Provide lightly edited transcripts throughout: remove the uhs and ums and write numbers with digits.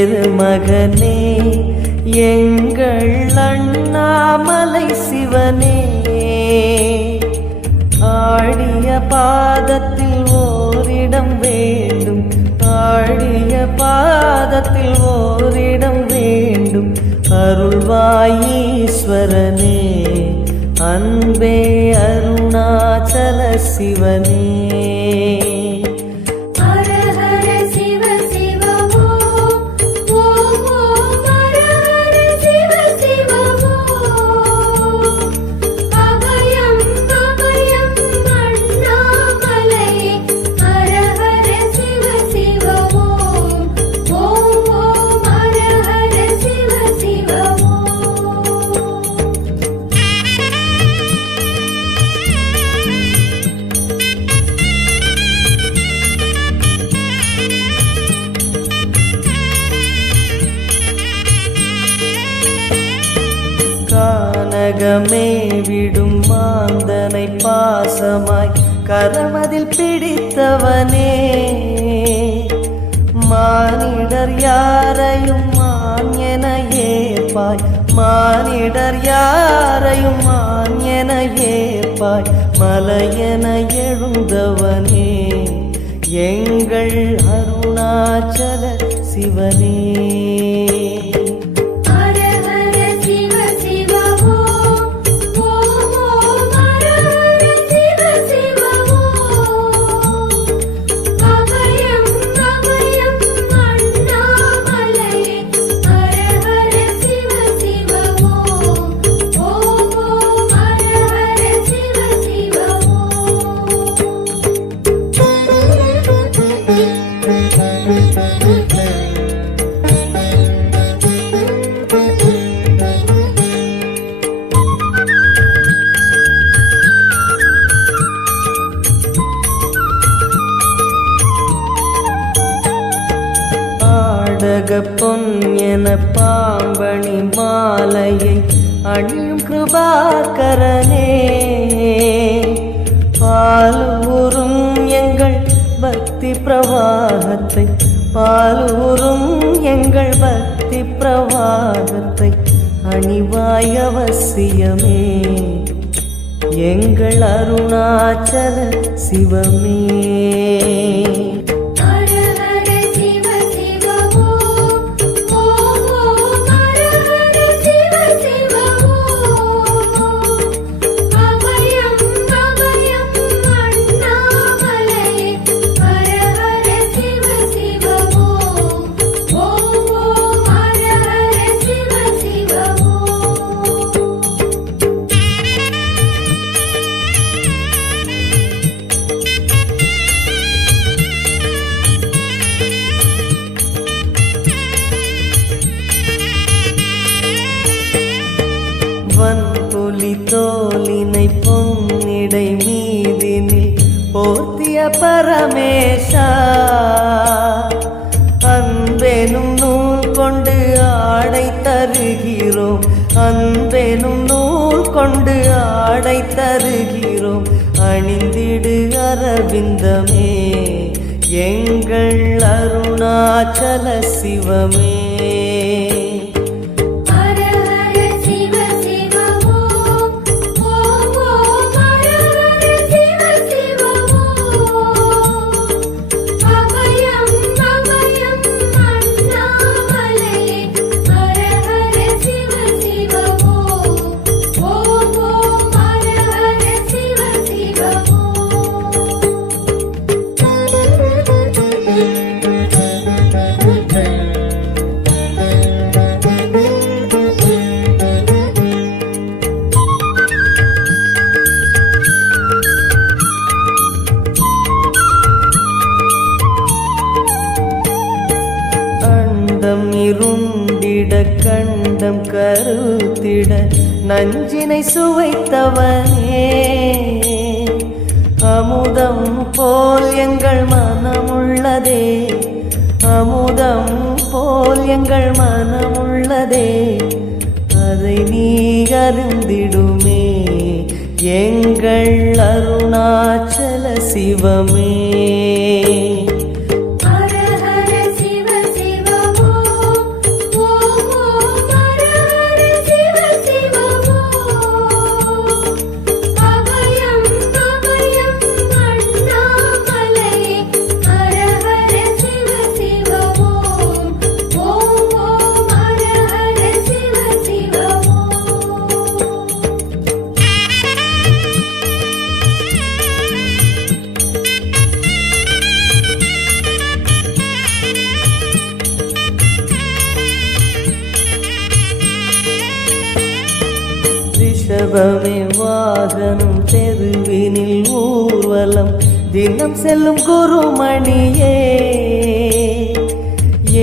பெருமகனே எங்கள் அண்ணாமலை சிவனே, ஆடிய பாதத்தில் ஓரிடம் வேண்டும், ஆடிய பாதத்தில் ஓரிடம் வேண்டும். அருள்வாயீஸ்வரனே அன்பே அருணாச்சல சிவனே. கானகமே விடும் மாந்தனை பாசமாய் கரமதில் பிடித்தவனே, மானிடர் யாரையும் மான் என ஏற்பாய், மானிடர் யாரையும் மான் என ஏற்பாய். மலையென எழுந்தவனே எங்கள் அருணாச்சல சிவனே. பொன் என பாம்பணி மாலையை அணியும் கிருபாகரனே, பாலூரும் எங்கள் பக்தி பிரவாகத்தை, பாலூரும் எங்கள் பக்தி பிரவாகத்தை அணிவாய் அவசியமே எங்கள் அருணாச்சல சிவமே. வன்புலி தோலினை பொன்னிடை மீதினில் போத்திய பரமேஷா, அன்பெனும் நூல் கொண்டு ஆடை தருகிறோம், அன்பெனும் நூல் கொண்டு ஆடை தருகிறோம். அணிந்திடு அரவிந்தமே எங்கள் அருணாச்சல சிவமே. இருண்டிட கண்டம் கருத்திட நஞ்சினை சுவைத்தவனே, அமுதம் போல் எங்கள் மனமுள்ளதே, அமுதம் போல் எங்கள் மனமுள்ளதே. அதை நீ அருந்திடுமே எங்கள் அருணாச்சல சிவமே. ஹர ஹர சிவ சிவ ஓம் ரிஷபமே வாகனம் தெருவினில் ஊர்வலம் தினம் செல்லும் குருமணியே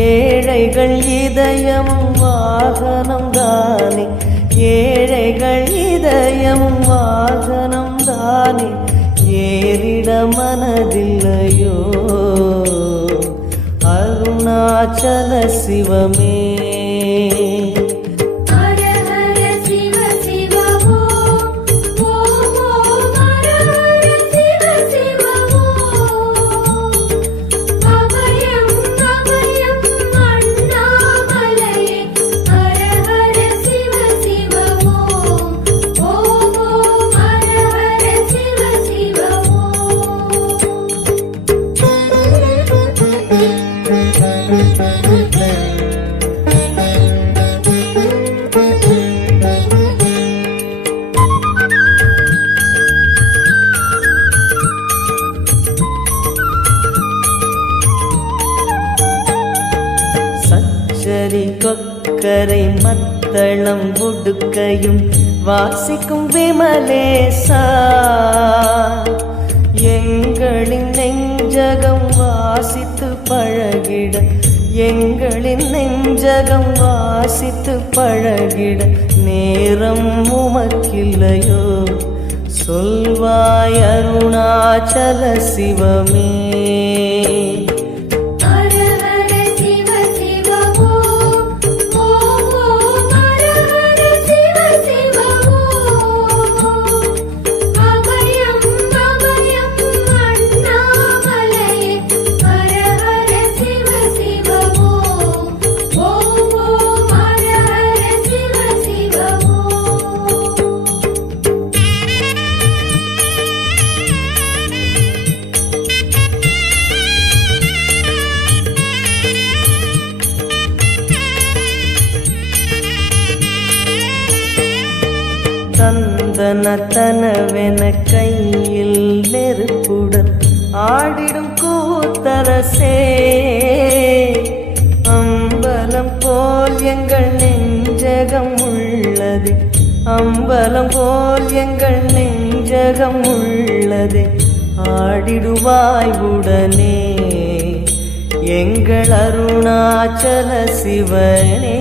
ஏழைகள் இதயம் வாகனம் தானே ஏழைகள் இதயம் வாகனம் தானே ஏறிட மனதில்லையோ அருணாச்சல சிவமே கொக்கரை மத்தளம் உடுக்கையும் வாசிக்கும் விமலேசா எங்களின் நெஞ்சகம் வாசித்து பழகிட எங்களின் நெஞ்சகம் வாசித்து பழகிட நேரம் உமக்கில்லையோ சொல்வாய் அருணாச்சல சிவமே தனவென கையில் நெருப்புடன் ஆடிடும் கூத்தரசே அம்பலம் போல் எங்கள் நெஞ்சகம் உள்ளது அம்பலம் போல் எங்கள் நெஞ்சகம் உள்ளது ஆடிடுவாய் உடனே எங்கள் அருணாச்சல சிவனே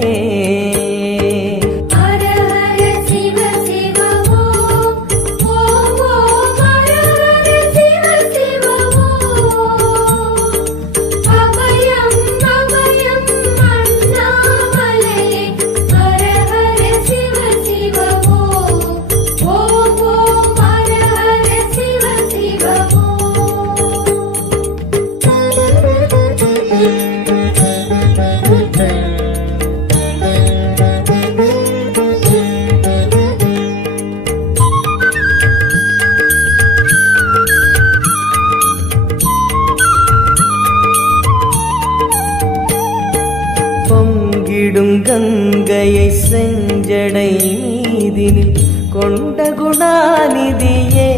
கங்கையை செஞ்சடை மீதினில் கொண்ட குணாநிதியே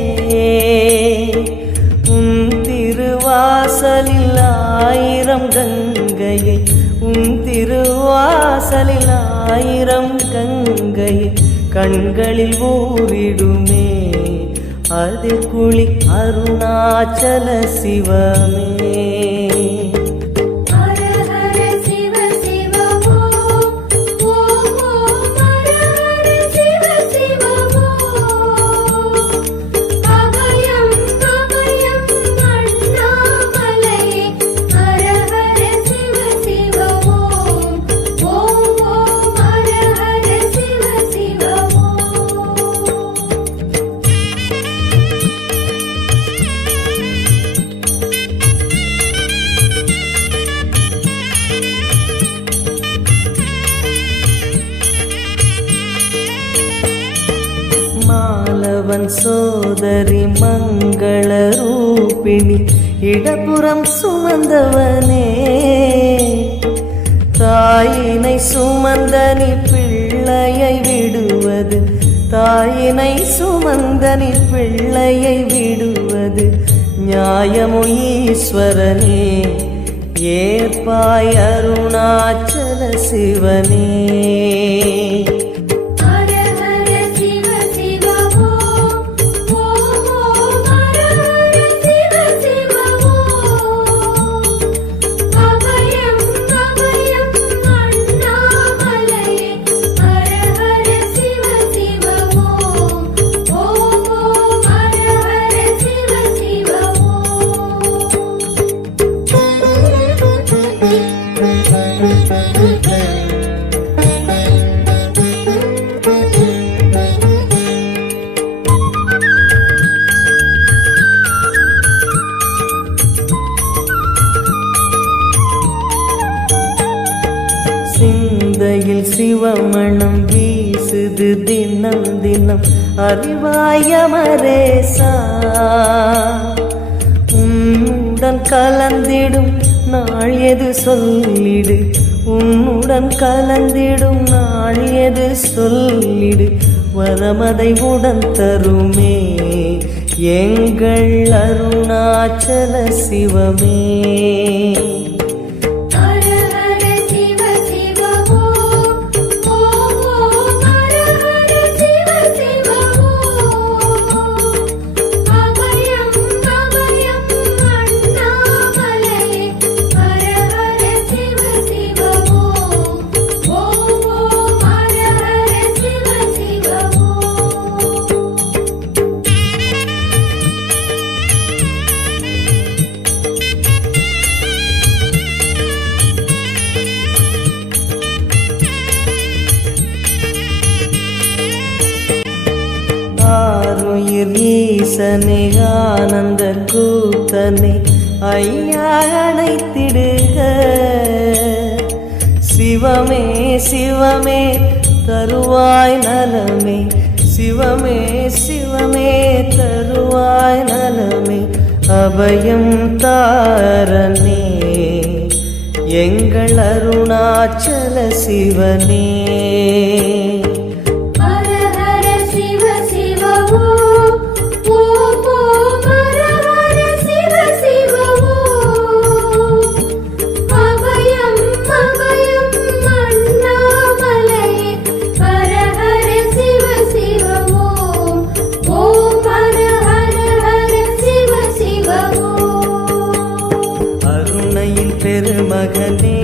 உன் திருவாசலில் ஆயிரம் கங்கையை உன் திருவாசலில் ஆயிரம் கங்கையை கண்களில் ஊறிடுமே அது குளி அருணாச்சல சிவமே மாலவன் சோதரி மங்கள ரூபிணி இடப்புறம் சுமந்தவனே தாயினை சுமந்தனி பிள்ளையை விடுவது தாயினை சுமந்தனி பிள்ளையை விடுவது நியாயமோ ஈஸ்வரனே ஏற்பாய் அருணாச்சல சிவனே ஹர ஹர சிவ சிவ நெஞ்சில் சிவமணம் வீசுது தினம் தினம் அறிவாயமரேசா உன்னுடன் கலந்திடும் நாள் எது சொல்லிடு உன்னுடன் கலந்திடும் நாள் எது சொல்லிடு வரமதை உடன் தருமே எங்கள் அருணாச்சல சிவமே. ஆருயிர் ஈசனே ஆனந்த கூத்தனே ஐயா அணைத்திடுக சிவமே சிவமே தருவாய் நலமே சிவமே சிவமே தருவாய் நலமே அபயம் தாரனே எங்கள் அருணாச்சல சிவனே. பெருமகனே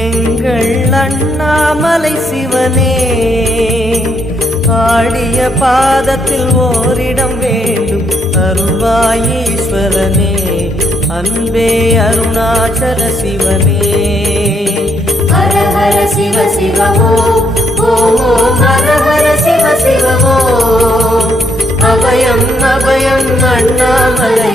எங்கள் அண்ணாமலை சிவனே ஆடிய பாதத்தில் ஓரிடம் வேண்டும் அருள்வாய் ஈஸ்வரனே அன்பே அருணாச்சல சிவனே. ஹர ஹர சிவ சிவமோ ஓம் ஓம் ஹர ஹர சிவ சிவமோ அபயம் அபயம் அண்ணாமலை